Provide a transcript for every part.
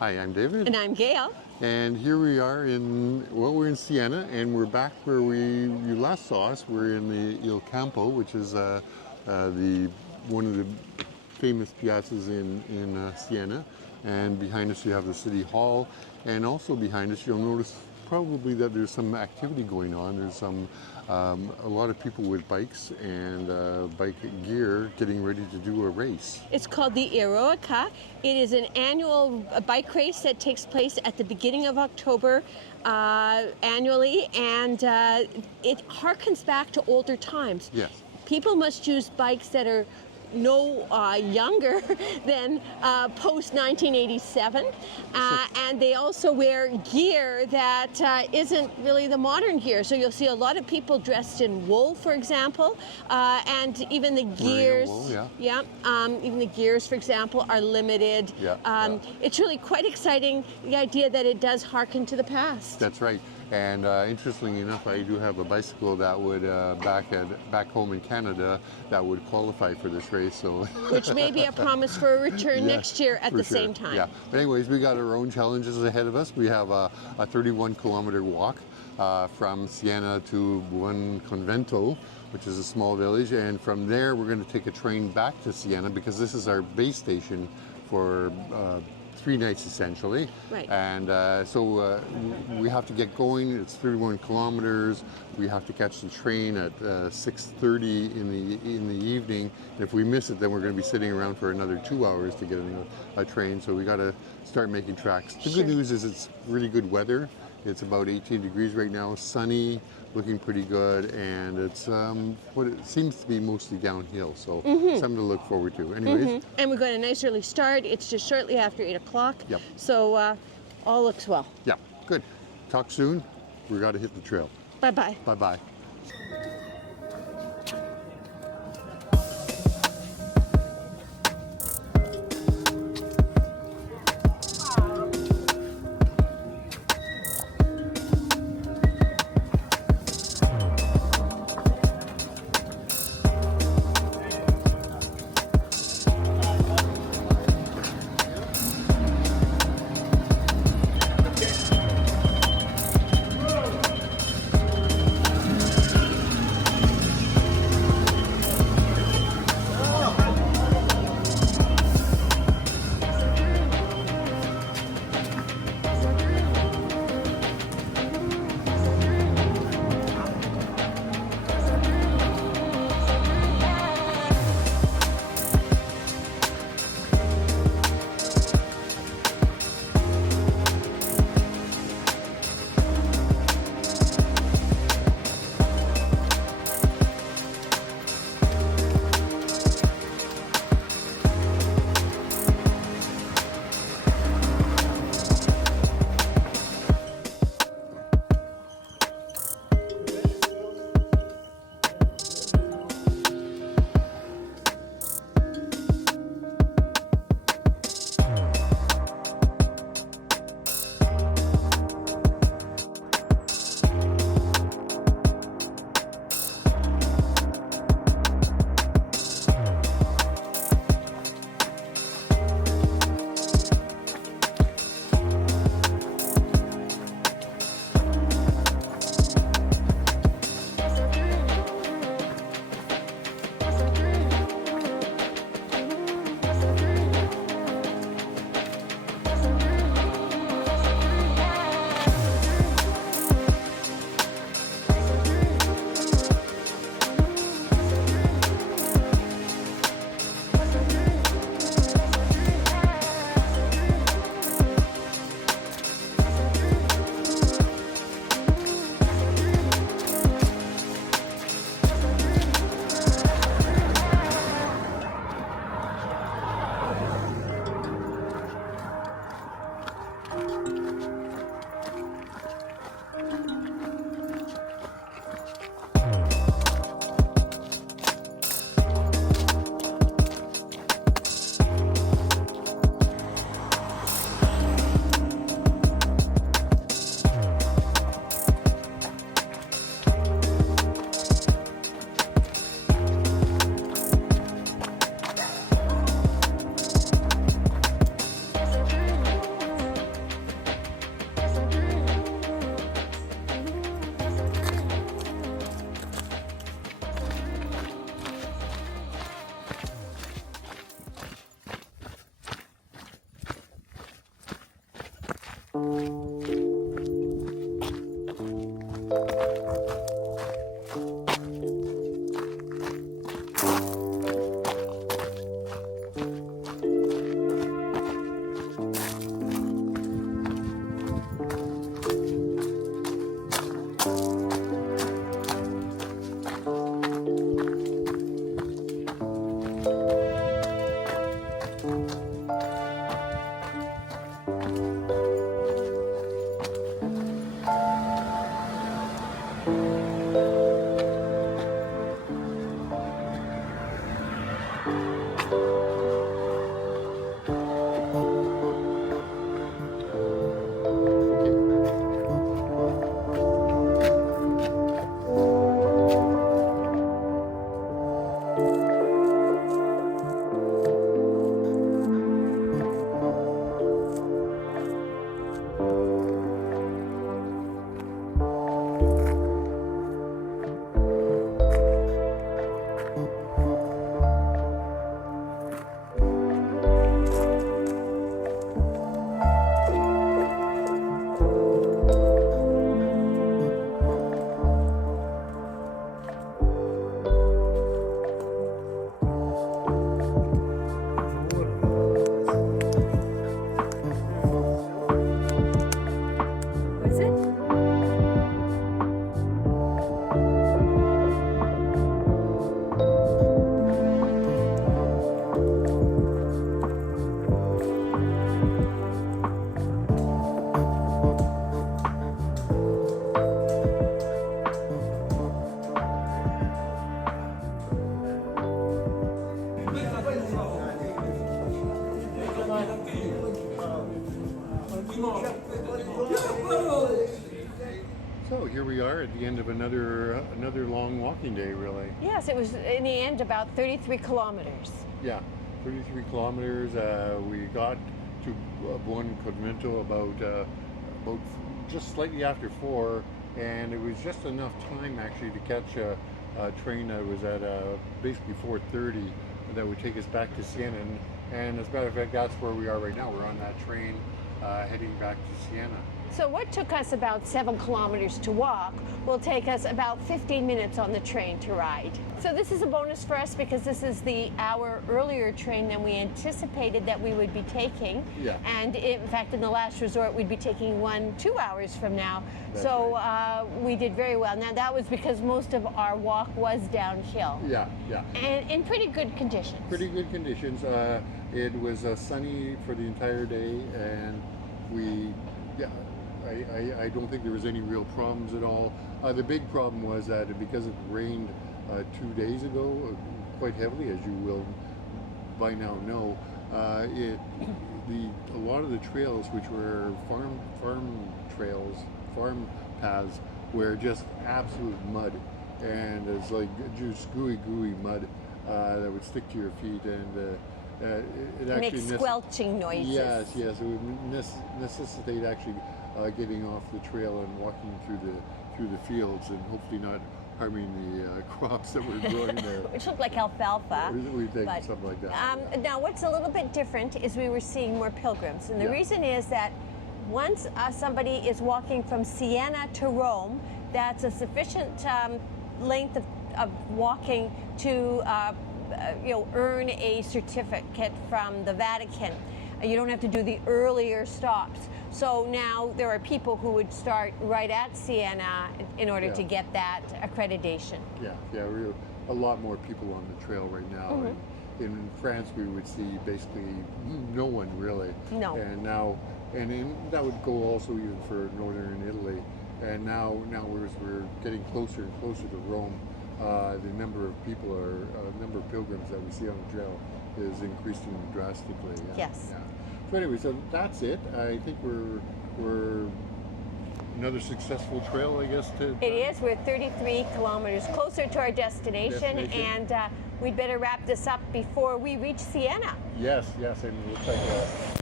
Hi, I'm David. And I'm Gail. And here we are we're in Siena, and we're back where you last saw us. We're in the Il Campo, which is one of the famous piazzas in Siena. And behind us you have the City Hall, and also behind us you'll notice probably that there's some activity going on. There's a lot of people with bikes and bike gear getting ready to do a race. It's called the Eroica. It is an annual bike race that takes place at the beginning of October annually, and it harkens back to older times. Yes. People must use bikes that are no younger than post 1987, and they also wear gear that isn't really the modern gear. So you'll see a lot of people dressed in wool, for example, and even the gears. Wool, yeah. Even the gears, for example, are limited. It's really quite exciting, the idea that it does harken to the past. That's right. And interestingly enough, I do have a bicycle that would back home in Canada that would qualify for this race. So which may be a promise for a return next year at the same time. Yeah. But anyways, we got our own challenges ahead of us. We have a 31-kilometer walk from Siena to Buonconvento, which is a small village, and from there we're going to take a train back to Siena because this is our base station for 3 nights essentially. Right. And so we have to get going. It's 31 kilometers. We have to catch the train at 6:30 in the evening. And if we miss it, then we're going to be sitting around for another 2 hours to get a train. So we got to start making tracks. The good news is it's really good weather. It's about 18 degrees right now, sunny, looking pretty good, and it's what it seems to be mostly downhill, so something to look forward to. Anyways. And we got a nice early start. It's just shortly after 8 o'clock. Yep. So all looks well. Yeah, good. Talk soon. We got to hit the trail. Bye-bye. Bye-bye. So here we are at the end of another long walking day, really. Yes, it was in the end about 33 kilometers. Yeah, 33 kilometers. We got to Buonconvento about just slightly after 4, and it was just enough time actually to catch a train that was at basically 4:30 that would take us back to Siena. And as a matter of fact, that's where we are right now. We're on that train heading back to Siena. So what took us about 7 kilometers to walk will take us about 15 minutes on the train to ride. So this is a bonus for us because this is the hour earlier train than we anticipated that we would be taking. Yeah. And in fact, in the last resort, we'd be taking 2 hours from now. That's so right. we did very well. Now that was because most of our walk was downhill. Yeah, yeah. And in pretty good conditions. Pretty good conditions. It was sunny for the entire day, and I don't think there was any real problems at all. The big problem was that because it rained 2 days ago, quite heavily, as you will by now know, a lot of the trails, which were farm trails, farm paths, were just absolute mud, and it's like just gooey mud that would stick to your feet, and it actually makes squelching noises. Yes, it would necessitate actually getting off the trail and walking through the fields, and hopefully not harming the crops that were growing there. Which looked like alfalfa. We think something like that. Now, what's a little bit different is we were seeing more pilgrims, and the reason is that once somebody is walking from Siena to Rome, that's a sufficient length of walking to earn a certificate from the Vatican. You don't have to do the earlier stops. So now there are people who would start right at Siena in order to get that accreditation. Yeah, a lot more people on the trail right now. Mm-hmm. And in France, we would see basically no one really. No. And now, that would go also even for northern Italy. And now as we're getting closer and closer to Rome, the number of number of pilgrims that we see on the trail is increasing drastically. Yes. Yeah. So anyway, so that's it. I think we're another successful trail, I guess. It is. We're 33 kilometers closer to our destination. And we'd better wrap this up before we reach Siena. Yes, and it looks like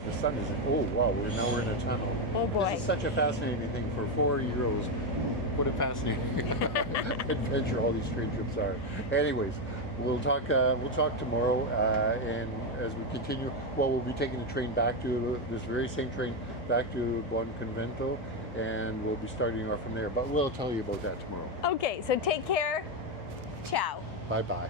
the sun is. Oh wow! We're in a tunnel. Oh boy! This is such a fascinating thing for 4-year-olds. What a fascinating adventure all these train trips are. Anyways, we'll talk tomorrow, and as we continue, we'll be taking the train back to this very same train back to Buonconvento, and we'll be starting off from there. But we'll tell you about that tomorrow. Okay, so take care. Ciao. Bye-bye.